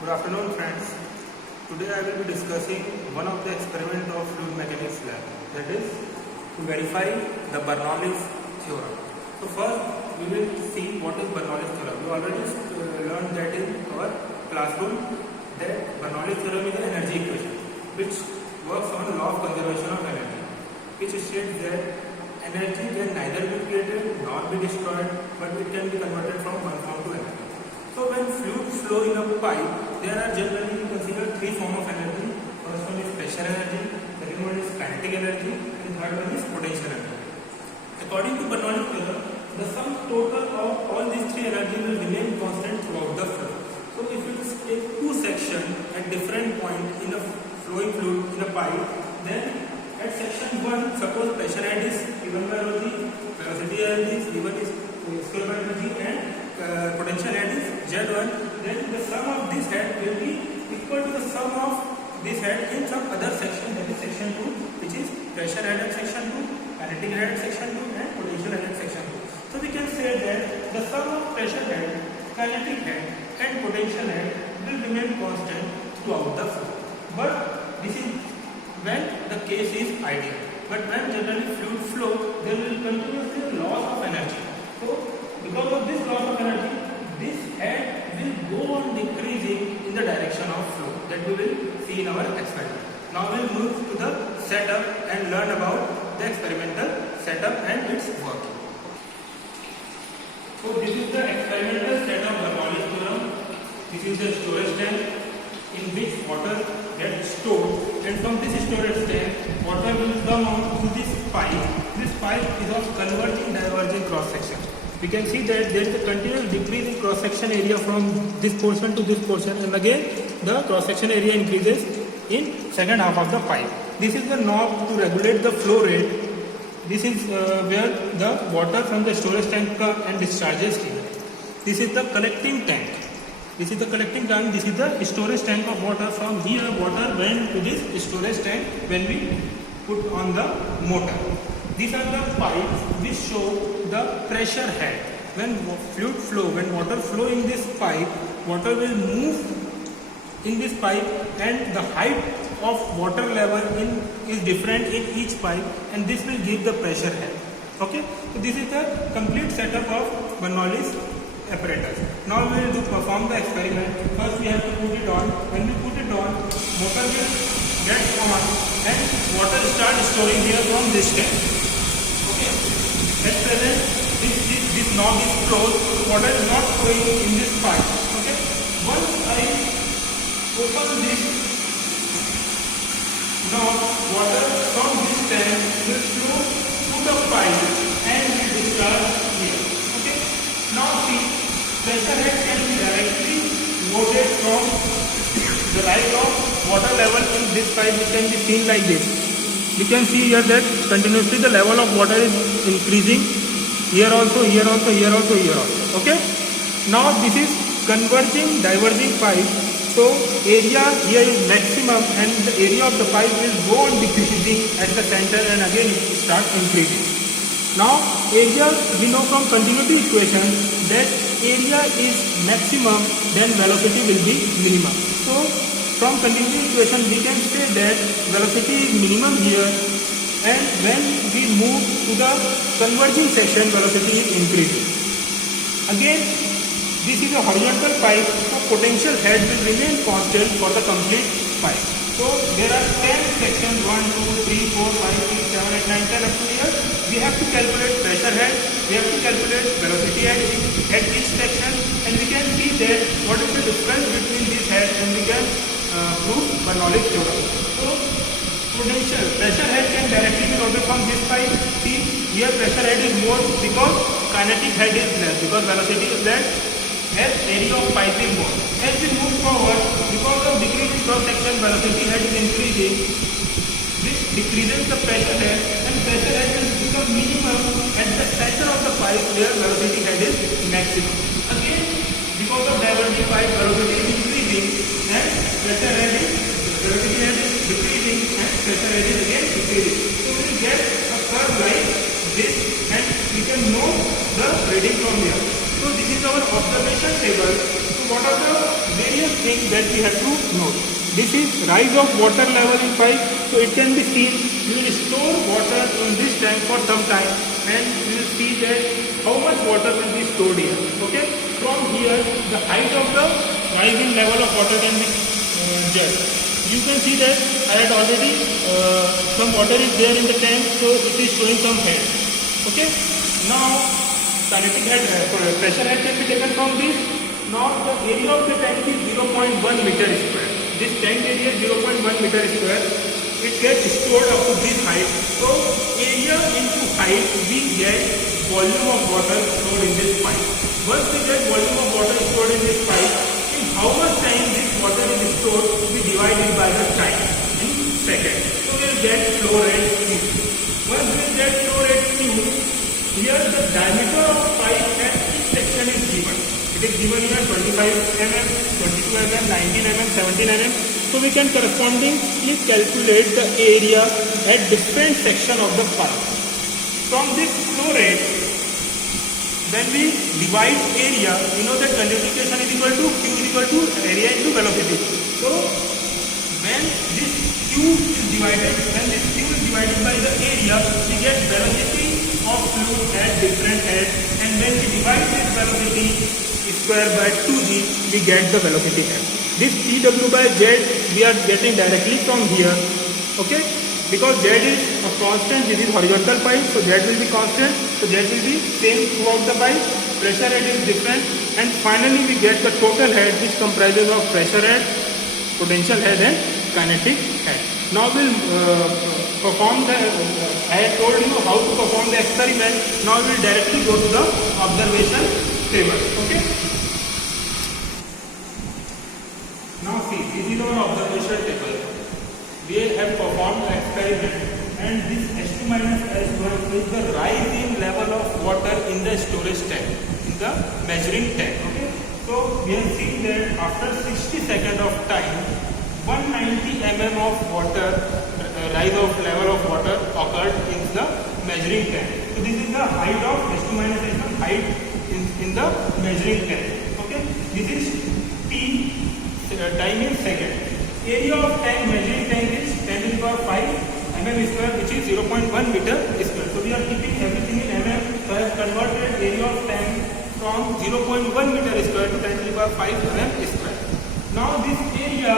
Good afternoon, friends. Today I will be discussing one of the experiment of fluid mechanics lab, that is to verify the Bernoulli's theorem. So first we will see what is Bernoulli's theorem. We already learned that in our classroom that Bernoulli's theorem is an energy equation which works on law of conservation of energy, which states that energy can neither be created nor be destroyed, but it can be converted from one form to another. So when fluids flow in a pipe, there are generally considered three forms of energy. First one is pressure energy, second one is kinetic energy, and third one is potential energy. According to Bernoulli's theorem, the sum total of all these three energies will remain constant throughout the flow. So if you take two sections at different points in a flowing fluid in a pipe, then at section 1, suppose pressure head is given by rho g, velocity head is given is square by rho g, and potential head is Z1, then the sum of this head will be equal to the sum of this head in some other section, that is section 2, which is pressure head at section 2, kinetic head at section 2, and potential head at section 2. So we can say that the sum of pressure head, kinetic head, and potential head will remain constant throughout the flow. But this is when the case is ideal. But when generally fluid flow, there will continuously loss of energy. So because of this loss of energy, this head will go on decreasing in the direction of flow, that we will see in our experiment. Now we will move to the setup and learn about the experimental setup and its working. So this is the experimental setup of Bernoulli's theorem. This is the storage tank in which water gets stored, and from this storage tank water will come out to this pipe. This pipe is of converging diverging cross section. We can see that there is a continuous decrease in cross section area from this portion to this portion, and again the cross section area increases in second half of the pipe. This is the knob to regulate the flow rate. This is where the water from the storage tank and discharges here. This is the collecting tank. This is the collecting tank. This is the storage tank of water. From here water went to this storage tank when we put on the motor. These are the pipes which show the pressure head. When fluid flow, when water flow in this pipe, water will move in this pipe, and the height of water level is different in each pipe, and this will give the pressure head. Okay, so this is the complete setup of Bernoulli's apparatus. Now we will perform the experiment. First we have to put it on. When we put it on, motor will get on and water start storing here from this tank. Okay. At present, this knob is closed. Water is not flowing in this pipe. Okay. Once I open this knob, water from this tank will flow to the pipe and will discharge here. Okay. Now see, pressure head can be directly loaded from the right of water level in this pipe. It can be seen like this. We can see here that continuously the level of water is increasing. Here also, here also, here also, here also. Okay. Now this is converging, diverging pipe. So area here is maximum, and the area of the pipe will go on decreasing at the center, and again it will start increasing. Now area, we know from continuity equation that area is maximum, then velocity will be minimum. So from continuity equation we can say that velocity is minimum here, and when we move to the converging section, velocity is increasing. Again, this is a horizontal pipe, so potential head will remain constant for the complete pipe. So there are 10 sections, 1, 2, 3, 4, 5, 6, 7, 8, 9, 10 up to here. We have to calculate pressure head, we have to calculate velocity head at each section, and we can see that what is the difference between these heads, and we can prove Bernoulli's theorem. So potential pressure head can directly be noted from this pipe. See, here pressure head is more because kinetic head is less, because velocity is less, as area of pipe is more. As we move forward, because of decrease in cross section, velocity head is increasing. This decreases the pressure head, and pressure head will become minimum at the center of the pipe where velocity head is maximum. Again, because of diverging pipe, velocity is increasing and pressure head is decreasing, and pressure head is again decreasing. So we will get a curve like this, and we can know the reading from here. So this is our observation table. So what are the various thing that we have to note. This is rise of water level in pipe. So it can be seen, we will store water in this tank for some time and we will see that how much water will be stored here. Okay. From here, the height of the rising level of water can be judged. You can see that I had already some water is there in the tank, so it is showing some head. Okay. Now kinetic head, pressure head can be taken from this. Now the area of the tank is 0.1 meter square. This tank area is 0.1 meter square. It gets stored up to this height. So area into height, we get volume of water stored in this pipe. Once we get volume of water stored in this pipe, in how much time this water is stored, we divide it by the time in seconds. So we will get flow rate Q. Once we get flow rate Q, here the diameter of pipe at each section is given. It is given here 25 mm, 22 mm, 19 mm, 17 mm. So we can correspondingly calculate the area at different section of the pipe. From this flow rate, when we divide area, we know that conductive equation is equal to Q is equal to area into velocity. So when this Q is divided by the area, we get velocity of fluid at different heads, and when we divide this velocity square by 2g, we get the velocity head. This TW by Z we are getting directly from here. Okay. Because Z is a constant, this is horizontal pipe, so Z will be constant, so Z will be same throughout the pipe, pressure head is different, and finally we get the total head which comprises of pressure head, potential head and kinetic head. Now we'll perform the, I had told you how to perform the experiment, now we will directly go to the observation table. Okay. Now see, this is our observation table. We have performed the experiment, and this S2 minus S1 is the rising level of water in the storage tank, in the measuring tank. Okay. So we have seen that after 60 seconds of time, 190 mm of water, rise of level of water occurred in the measuring tank. So this is the height of S2 minus S1 height in the measuring tank. Okay. This is T, time in second. Area of tank, measuring tank is 10 to the power 5 mm square, which is 0.1 meter square. So we are keeping everything in mm. So I have converted area of tank from 0.1 meter square to 10 to the power 5 mm square. Now this area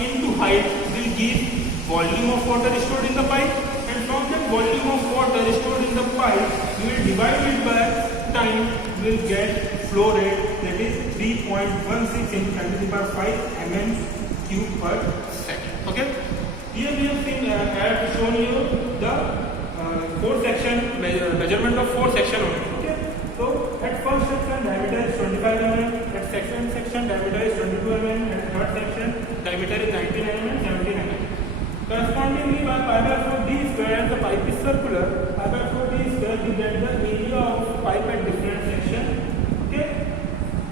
into height will give volume of water stored in the pipe, and from that volume of water stored in the pipe, we will divide it by time, we will get flow rate, that is 3.16 into 10 to the power 5 mm cube per second. Okay. Here we have seen, I have shown you the 4 section measurement of 4 section only. Okay. So at first section diameter is 25 mm, at second section diameter is 22 mm, at third section diameter is 19 mm and 17 mm. Correspondingly, by pi by 4 d square, the pipe is circular. Pi by 4 d square, we get the area of pipe at different section. Okay.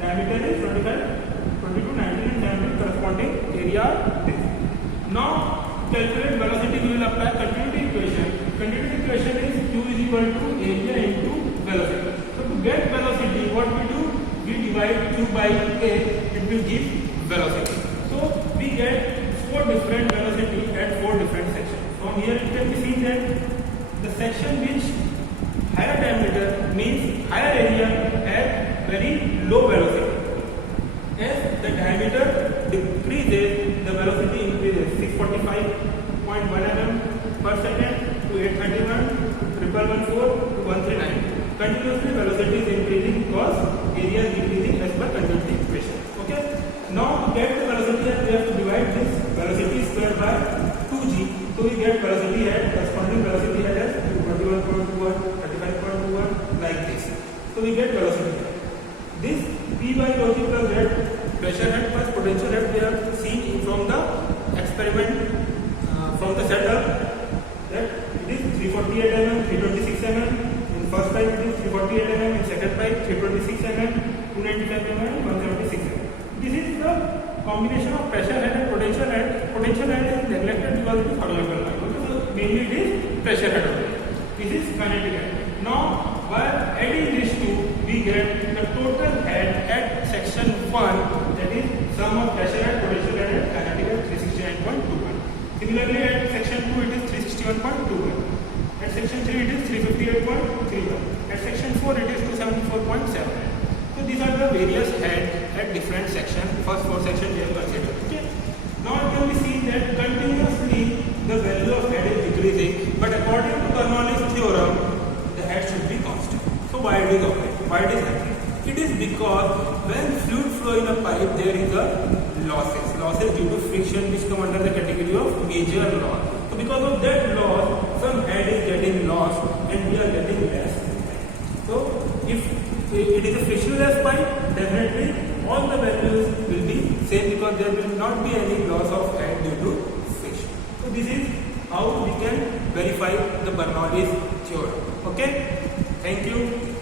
Diameter is 25. 22, 19 and 17 corresponding area this. Now calculate velocity, we will apply continuity equation. Continuity equation is Q is equal to area into velocity. So to get velocity, what we do? We divide Q by A, it will give velocity. So we get 4 different velocity at 4 different sections. From here it can be seen that the section which higher diameter means higher area at very low velocity. As the diameter decreases, the velocity increases 645.1 mm per second to 831, 1114 to 139. Continuously velocity is increasing because area is decreasing as per continuity equation. Okay. Now to get the velocity head, we have to divide this velocity square by 2g. So we get velocity head, corresponding velocity head as 21.21, 35.21 like this. So we get velocity head. This P by rho g plus Z, pressure head plus potential head, we have seen from the experiment, from the setup, that it is 348 mm, 326 mm. In first pipe it is 348 mm, in second pipe 326 mm, 295 mm, and 176 mm. This is the combination of pressure head and potential head. Potential head is neglected because it is horizontal line. Okay, so mainly it is pressure head only. This is kinetic head. Now, by adding these two, we get the total head at section 1, that is sum of pressure head 231. At section 4 it is 274.7. So these are the various heads at different sections. First 4 sections we have considered. Okay. Now it can be seen that continuously the value of head is decreasing, but according to Bernoulli's theorem, the head should be constant. So why it is happening? Why it is happening? It is because when fluid flow in a pipe, there is a losses due to friction, which come under the category of major loss. So because of that loss, some head is getting lost and we are getting less. So if it is a frictionless pipe, definitely all the values will be same because there will not be any loss of head due to friction. So this is how we can verify the Bernoulli's theorem. Okay, thank you.